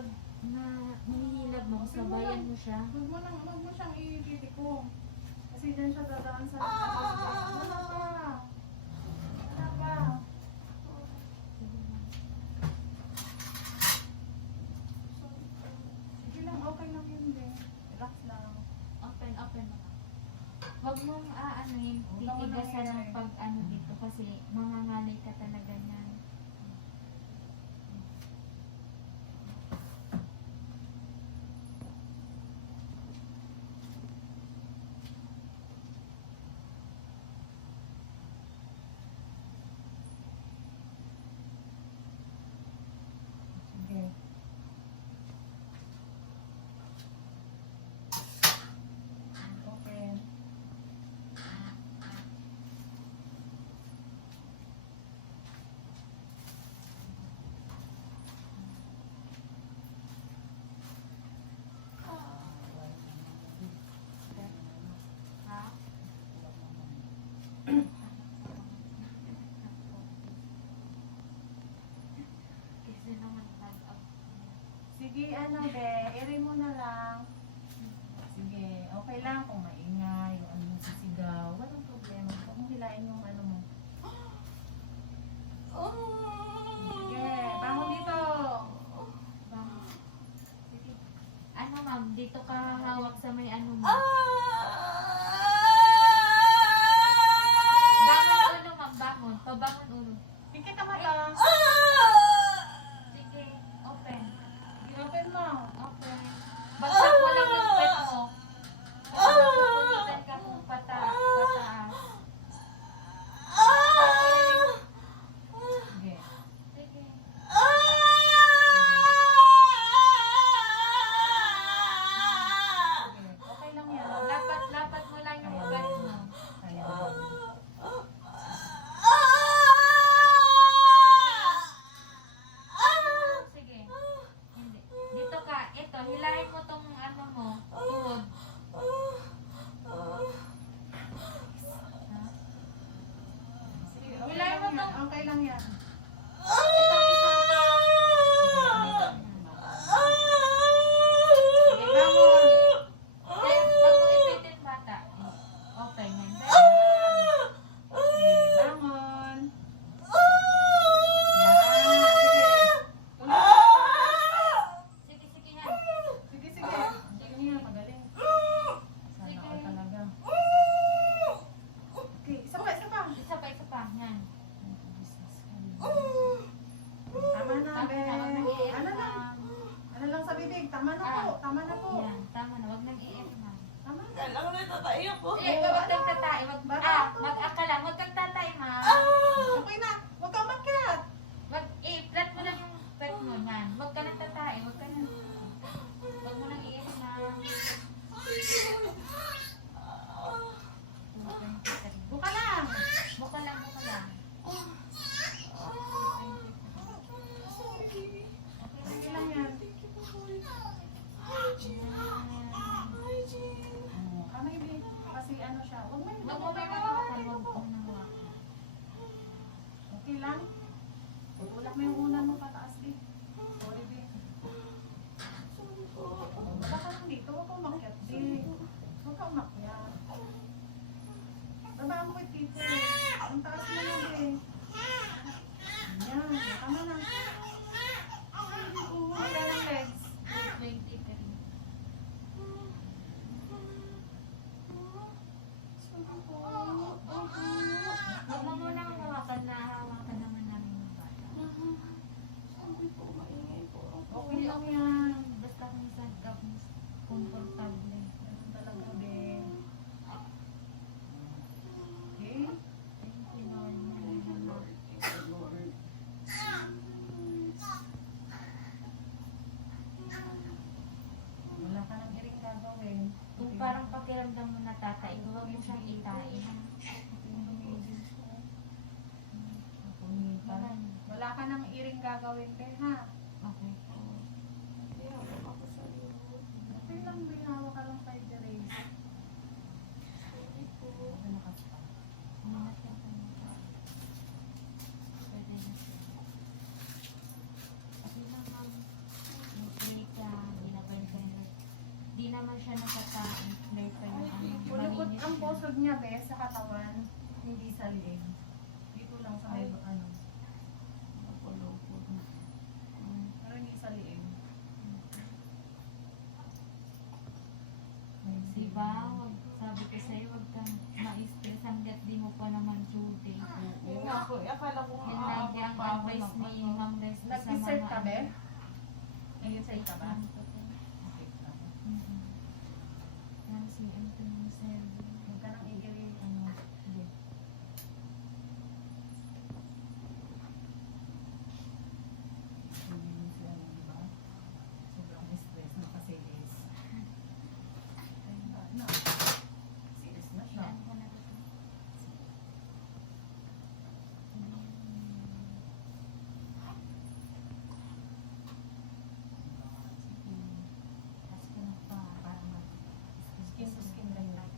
pag na nahihilab mo, sabayan mo siya. Huwag mo siyang ililiko. Kasi dyan siya dadaan sa... Wala pa. Wala pa. Sige lang, okay lang yun din. Relax lang. Open mo. Huwag mong aanoin, Huwag mo titigasan nang ng pag ano dito kasi mangangalay ka talaga niyan. Sige. Open. Ha? Kasi naman nag-up. Sige, ano be, iri mo na lang. Sige, okay lang kung maingay, yung ano sisigaw, walang problema. Huwag mong hilain yung ano mo. Sige, bangon dito. Sige. Ano ma'am, dito ka hawak sa may ano mo. Bangon ulo ma'am, bangon. Pabangon ulo. Pikit ka mata. Sige, open. Open mo. Open. Bagsak mo lang yung pet mo. Pupunitan ka kung pataas. Sige. Sige. Sige. Okay lang yan. Lapat mo lang yung ugat mo. Ayan. Sige. Hindi. Dito ka. Ito, hilahin mo tong ano mo. Tuhod. Ha? Sige, Hilahin mo to. Okay lang yan. Ito, isa. Sige, bangon. Then, wag mo ipitin bata. Open yan. Sige, bangon. Yan. Sige. Sige yan. Sige, sige. Sige niya, magaling. Sana all talaga. Okay, isa pa. Isa pa. Yan. Tama na, Tama be. na, wag nang i-air, Ano lang? ma'am. Ano lang sa bibig? Tama na po. Tama na po. Yan, tama na. Wag nang i-air, ma'am. Tama na. Kailangan na tataiyak ko. Wag kang tatay. Mag-aka lang. Wag kang tatay, ma'am. Okay na. Huwag ka umakyat. I-flat mo lang yung pet mo. Yan. Wag ka nang tatay. Wag mo nang i-air, ma'am. Buka lang. Buka lang. Sige lang yan. Kamay, be. Kasi ano siya. Huwag mo Wag mo may mahawakan. Wag mo nang hawakan. Okay lang? Tulak mo yung unan mo pataas, be. Sorry, be. Baka ka lang dito. Huwag ka umakyat, be. Huwag ka umakyat. Babaan mo kay tito. Ang taas mo na, be. Yan. Tama na. Okay lang, legs. 23. Wag mo munang hawakan na hawakan naman namin yung bata. Okay lang yan. Basta kung saan ka komportable. Ganun talaga, be. Okay? Thank you, Lord. Wala ka nang iring gagawin. Kung parang pakiramdam mo na tatay, huwag mo siyang itain. Wala ka nang iring gagawin, be, ha? Okay. Okay lang, be. Hawak ka lang kay Jerez. Umanat ka pa niya. Pwede na siya. Okay lang, ma'am. Okay. siya nakatae. Dahil pa yung ano. Kulukot malinis ang siya. pusod niya, be, sa katawan, hindi sa liig. Dito lang sa may, ano, Nakulukot. pero hindi sa liig. Diba? Sabi ko sa'yo, huwag kang ma-stress hanggat di mo pa naman duty. Yun nga po, akala ko Yun lagi ang advice ni Ma'am Rest sa Nag-insert mga ka, be? ano. Nag-insert ka ba? Mm. Okay. Mm. Yan si Anthony Sir. Huwag ka nang i-iri, ano, hindi. Hindi siya, di ba? Sobrang stress na kasi is. Ay, na. Serious na siya. Ilan ko na ito? Tapos ko na pa. Parang Skin to skin lang lang.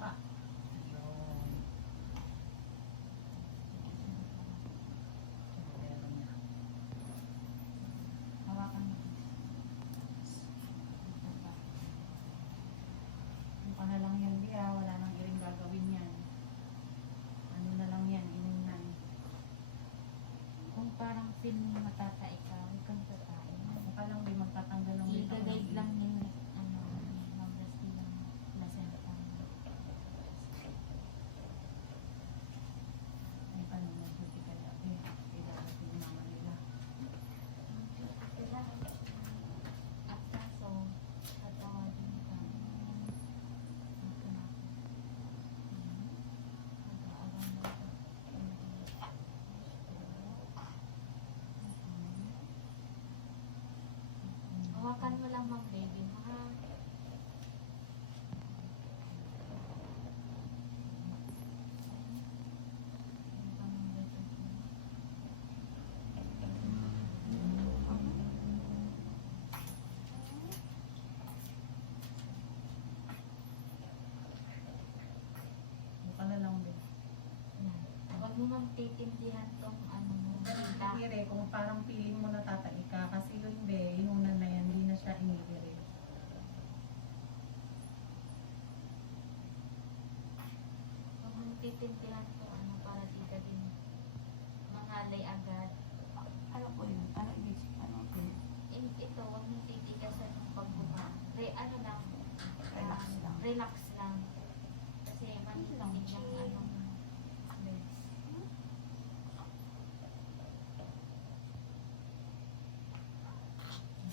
Pa. Yun. Meron niya. Hawakan mo. Ano ka na lang yan, Bia. Wala nang iring gagawin yan. Ano na lang yan, inunan. Kung parang feel mo matatae ka, huwag kang tatae. Ano ka lang, di magtatanggal ng weight ako ng I-guide lang ni ano, Ma'am Rusty lang placenta. Ay, paano mag-duty ka na? Eh, kailangan yung mama nila. At kaso, tatawagin ka. Ito na. Nag-aalam na ito. Hawakan mo lang, Ma'am Baby, ha? Ano ka na lang, Bia. Huwag mo mang titindihan tong ano mo. Ganun inire, kung parang feeling mo natatay ka, kasi yun, Be, inunan na yan, hindi na siya inire. Huwag mong titindihan to ano para di ka din mangalay agad. Ano po yun? Ano ibig ano po yun? Ito, huwag mong titigasan yung pagbuka. Ano lang, Relax lang. relax lang. Kasi manitin lang anong nerves.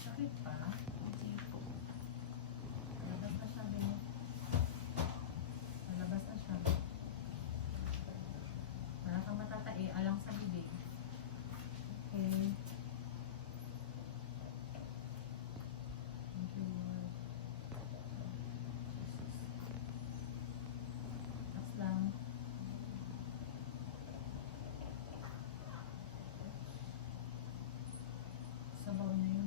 Sakit pa. Hindi po. Malabas na siya, Be. Malabas na siya. Wala kang matatae, alang sa bibig. Okay. Thank you, Lord. Relax lang. Sabaw niyo